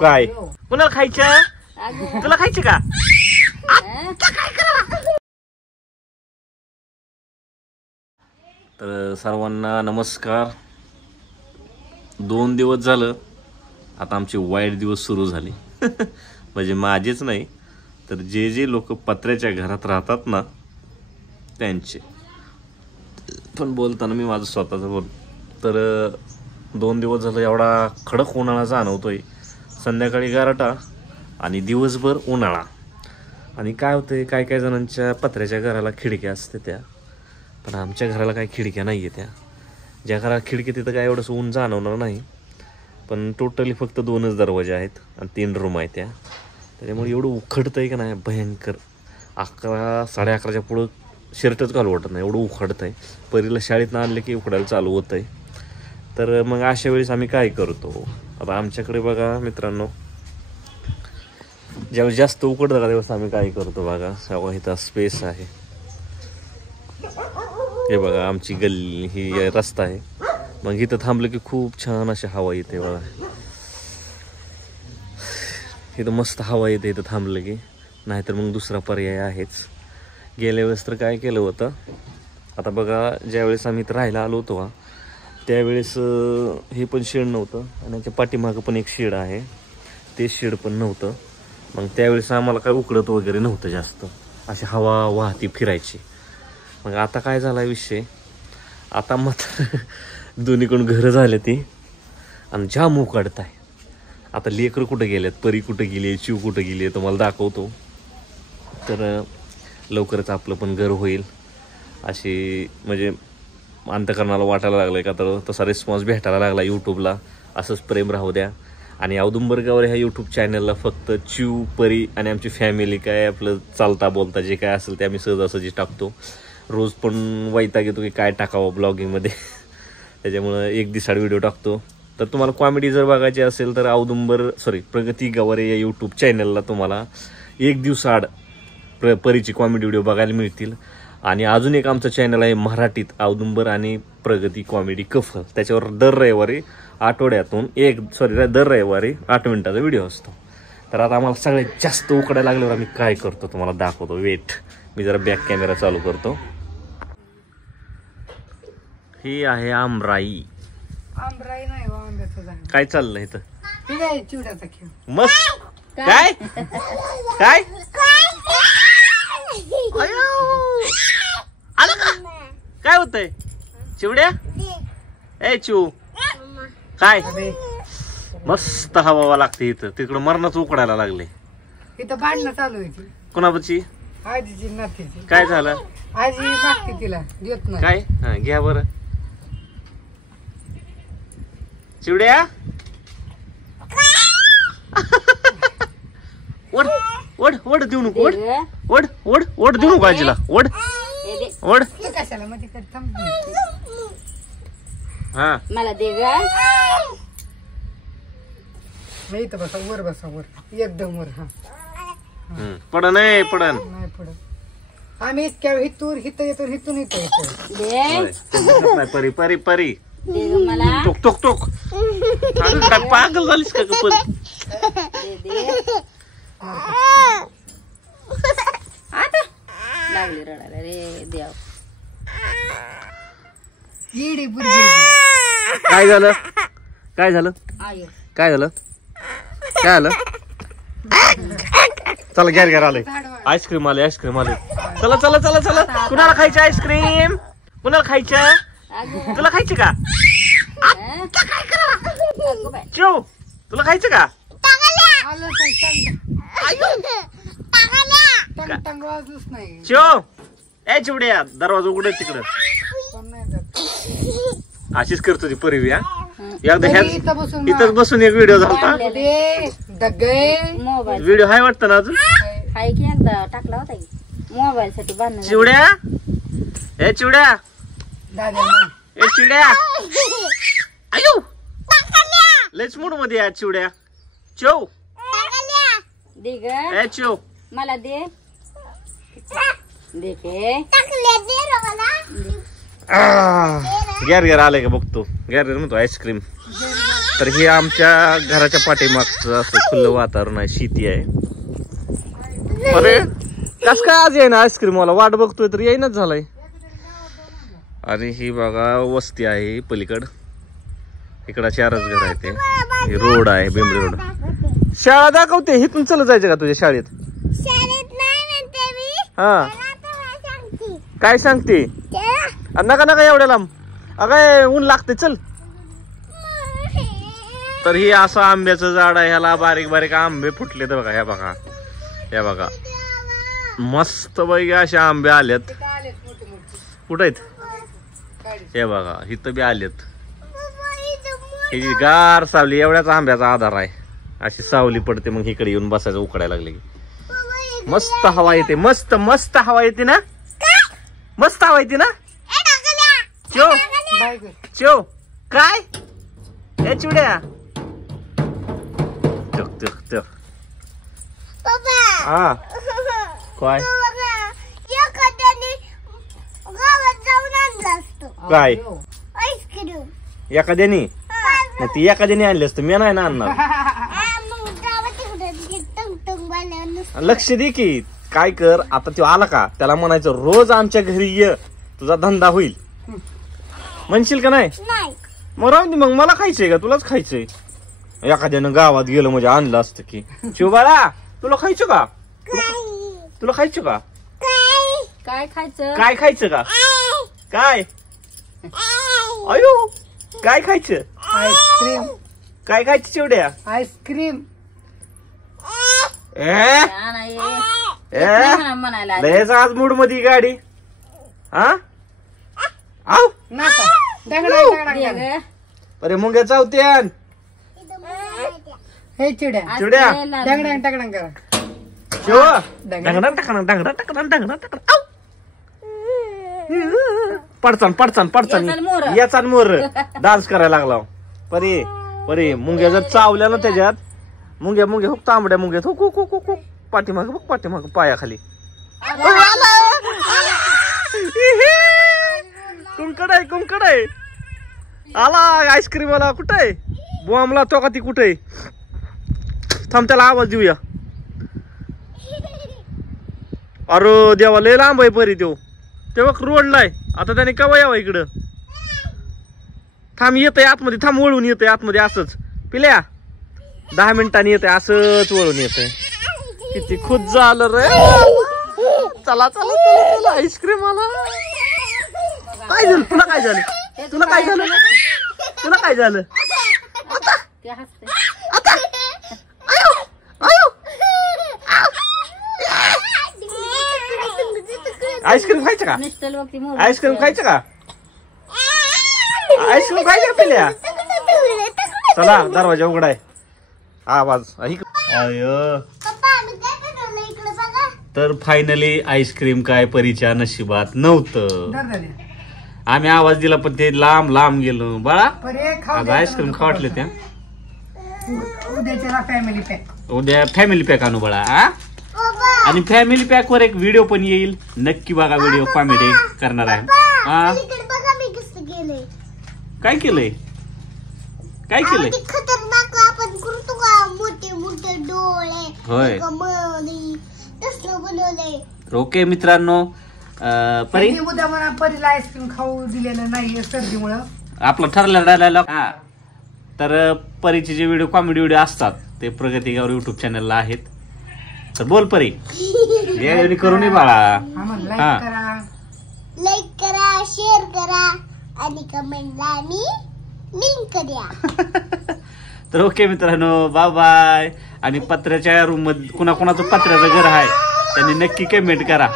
काय कुणाला खायचं? तुला खायचं का? तर सर्वांना नमस्कार. 2 दिवस झालं आता आमचे वाईट दिवस सुरू झाले. म्हणजे माझेच नाही तर जे जे लोक पत्र्याच्या घरात राहतात ना त्यांचे. पण बोलताना मी माझं स्वतःचं बोल. तर 2 दिवस झालं एवढा कडक उन्हाळा जाणवतोय. संध्याकाळी गारठा आणि दिवसभर उन्हाळा. आणि काय होतंय, काय काय जणांच्या पत्र्याच्या घराला खिडक्या असते त्या, पण आमच्या घराला काही खिडक्या नाही आहे. त्या ज्या घराला खिडकी तिथं काय एवढंसं ऊन जाणवणार नाही. पण टोटली फक्त 2च दरवाजे आहेत आणि 3 रूम आहेत त्या. त्याच्यामुळे एवढं उखडतं आहे का नाही भयंकर. 11 साडे11च्या पुढं शर्टच घालू वाटत नाही, एवढं उखडतं आहे. परीला शाळेतनं आणलं की उखडायला चालू होतं आहे. तर मग अशा वेळेस आम्ही काय करतो, आता आमच्याकडे बघा मित्रांनो, ज्यावेळेस जास्त उकडतं का त्यावेळेस आम्ही काय करतो बघा. इथं स्पेस आहे, हे बघा आमची गल्ली, ही रस्ता आहे. मग इथं थांबलं की खूप छान अशी हवा येते बघा. इथं मस्त हवा येते इथं थांबलं की. नाहीतर मग दुसरा पर्याय आहेच. गेल्या वेळेस तर काय केलं होतं, आता बघा ज्यावेळेस आम्ही इथं राहायला आलो होतो त्यावेळेस हे पण शेड नव्हतं आणि त्याच्या पाठीमागं पण एक शेड आहे, ते शेड पण नव्हतं. मग त्यावेळेस आम्हाला काय उकडत वगैरे नव्हतं जास्त, अशी हवा वाहती फिरायची. मग आता काय झाला विषय, आता मात्र दोन्हीकडून घरं झाले ती आणि जाम उकडत आहे. आता लेकरं कुठं गेल्यात, परी कुठं गेली, चिव कुठं गेली तुम्हाला दाखवतो. तर लवकरच आपलं पण घर होईल अशी म्हणजे अंतकरणाला वाटायला लागलं का. तर तसा रिस्पॉन्स भेटायला लागला यूट्यूबला. असंच प्रेम राहू द्या. आणि औदुंबर गावरे ह्या यूट्यूब चॅनलला फक्त चिव, परी आणि आमची फॅमिली काय आपलं चालता बोलता जे काय असेल ते आम्ही सहजासहजी टाकतो. रोज पण वैताग येतो की काय टाकावं ब्लॉगिंगमध्ये. त्याच्यामुळं एक दिवसाआड व्हिडिओ टाकतो. तर तुम्हाला कॉमेडी जर बघायची असेल तर प्रगती गवारे या यूट्यूब चॅनलला तुम्हाला एक दिवसाआड परीची कॉमेडी व्हिडिओ बघायला मिळतील. आणि अजून एक आमचं चॅनल आहे मराठीत, औदुंबर आणि प्रगती कॉमेडी कफल. त्याच्यावर दर रविवारी 8 मिनिटाचा व्हिडिओ असतो. तर आता आम्हाला सगळ्यात जास्त उकडायला लागल्यावर आम्ही काय करतो तुम्हाला दाखवतो. वेट, मी जरा बॅक कॅमेरा चालू करतो. ही आहे आमराई. आमराई नाही हो, आंब्याचं झाड. काय चाललंय इथं? ठीक आहे, चिवड्याचा खेळ मस्त. काय काय आलं का? काय होतंय चिवड्या? ए चिव काय मस्त हवा लागते इथं. तिकडं मरणाच उकडायला लागले. इथं भांडणं चालू आहे. कोणाची? आजीची नातीची. काय झालं? आजी मागते तिला, देत नाही. काय? हा घ्या बरं. चिवड्या ओढ ओढ ओढ देऊ नको. ओढ ओढ ओढ ओढ देऊ नको आजीला. ओढ ओढ. कशाला मध्ये थांब. हा मला दे ग. इथं बसा, वर बसा, वर एकदम वर. हा पडन आहे पडन नाही पडत. आम्ही इतक्या हितून हिथं येतो, हिथून इथं येतो. दे परी परी परी दे ग मला. टोक टोक टोक. काय पागल झालीस का ग परी? दे दे. आता लागली रडायला रे देव. येडी बुरगी. काय झालं? काय झालं? आय काय झालं? काय झालं? चला घ्या आले आईस्क्रीम आले. चला चला चला चला. कुणाला खायचं आईस्क्रीम? कुणाला खायचं? तुला खायचं का? चिव तुला खायचं का? आलं टंग वाजूच नाही. चिव ए चिवड्या दरवाजा उघड तिकडं. पण नाही जात. अशीच करतो ती परिवी. एकदा इथं इथंच बसून एक व्हिडिओ झाला. मोबाईल व्हिडिओ हाय वाटतं ना अजून? हाय की एकदा टाकला होता की मोबाईल साठी बांधून. चिवड्या ए चिवड्या दादा ए चिवड्या. आयो लेट्स मूड मध्ये या चिवड्या. चिव दे ग. ए चिव मला दे. दे के गॅर आलाय का बघतो. गॅर म्हणतो आईस्क्रीम. तर हे आमच्या घराच्या पाठीमागचं असं खुलं वातावरण आहे, शेती आहे. अरे कस काय आज येईना आईस्क्रीम मला वाट बघतोय तर येईनच झालाय. अरे ही बघा वस्ती आहे पलीकड, इकडं 4च घर आहे. ते रोड आहे बेंबळी रोड. शाळा दाखवते, इथून चल जायचं का तुझ्या शाळेत? हा काय सांगते? नका नका एवढ्या लांब, अगं ऊन लागते चल. तर ही असं आंब्याचं झाड आहे, ह्याला बारीक बारीक आंबे फुटले तर बघा. ह्या बघा, ह्या बघा मस्त पैकी असे आंबे आलेत. कुठं आहेत? हे बघा इथं बी आलेत. ही गार सावली, एवढ्याच आंब्याचा आधार आहे. अशी सावली पडते, मग इकडे येऊन बसायचं उकडायला लागले की मस्त हवा येते. मस्त मस्त हवा येते ना, मस्त हवा येते ना. चो चो काय हे चिवड्या हा काय काय एखाद्याने ती एखाद्याने आणली असतं, मी नाही ना आणणार. लक्ष दे की काय कर. आता तो आला का त्याला म्हणायचं रोज आमच्या घरी ये, तुझा धंदा होईल. म्हणशील का नाही? मग राहून दे, मग मला खायचंय का तुलाच खायचंय? एखाद्यानं गावात गेलं म्हणजे आणलं असतं की. शिवबाळा तुला खायचं का? तुला खायचं का? काय खायचं? काय खायचं का? काय अयो काय खायचं? आईस्क्रीम. काय खायचं चिवड्या? आईस्क्रीम. म्हणायला लयच आज मूड मध्ये गाडी. हा आव नाका दगडा. अरे मुंग्या चावत्यान. हे चिड्या चिवड्या दगडा दगडा करा. शिव ढंगडा टाकणार ढंगडा टाकणार ढंगडा टाकणार. पडचान पडचान पडचान याचा मोर डान्स करायला लागला. परी परी मुंग्या जर चावल्या ना त्याच्यात, मुंग्या मुंग्या हुक तांबड्या मुंग्या हुक हुक हुक हुक पाठीमाग बघ, पाठीमाग पायाखाली. कुंकड आहे कुंकड आहे. आला आईस्क्रीम वाला. कुठे आहे बॉम्बला तो का ती? कुठे आहे? थांब त्याला आवाज देऊया. अरे देवा लय लांब आहे परी तो. तेव्हा रोडला आहे. आता त्याने केव्हा यावं इकडं? थांब येतंय आतमध्ये, थांब वळून येतंय आतमध्ये असंच. पिल्या 10 मिनिटांनी येतंय असंच वळून येतंय. किती खुश झालं रे. चला चला चला आईस्क्रीम आला. काय झालं तुला? काय झालं तुला? काय झालं तुला? काय झालं आता? आयो आयो आईस्क्रीम खायचं का? आईस्क्रीम खायचं का? आईस्क्रीम खायचं का पिल्या? चला दरवाजा उघडाय. आवाज आयो. तर फायनली आईस्क्रीम काय परीच्या नशिबात नव्हतं. आम्ही आवाज दिला पण ते लांब लांब गेलो. बाळा आज आईस्क्रीम खा वाटले त्या. उद्या फॅमिली पॅक आणू बाळा. आणि फॅमिली पॅक वर एक व्हिडिओ पण येईल, नक्की बघा. व्हिडिओ कॉमेडी करणार आहे. काय केलंय? काय केलंय? खतरनाक आपण करतो का? मोठे मोठे डोळे. होय तसलं बनवलंय. ओके मित्रांनो, परी उद्या मला परीला आईस्क्रीम खाऊ दिलेलं नाही सर्दीमुळं. आपलं ठरलेला डायलॉग. हा तर परीचे जे व्हिडिओ कॉमेडी व्हिडिओ असतात ते प्रगती गाव युट्यूब चॅनलला आहेत. तर बोल परी. करून बाळा. लाईक करा, शेअर करा आणि कमेंटला लिंक द्या. तर ओके मित्रांनो, बाय बाय. आणि पत्र्याच्या रूम मध्ये कुणाकुणाचं पत्र्याचं घर आहे त्यांनी नक्की कमेंट करा.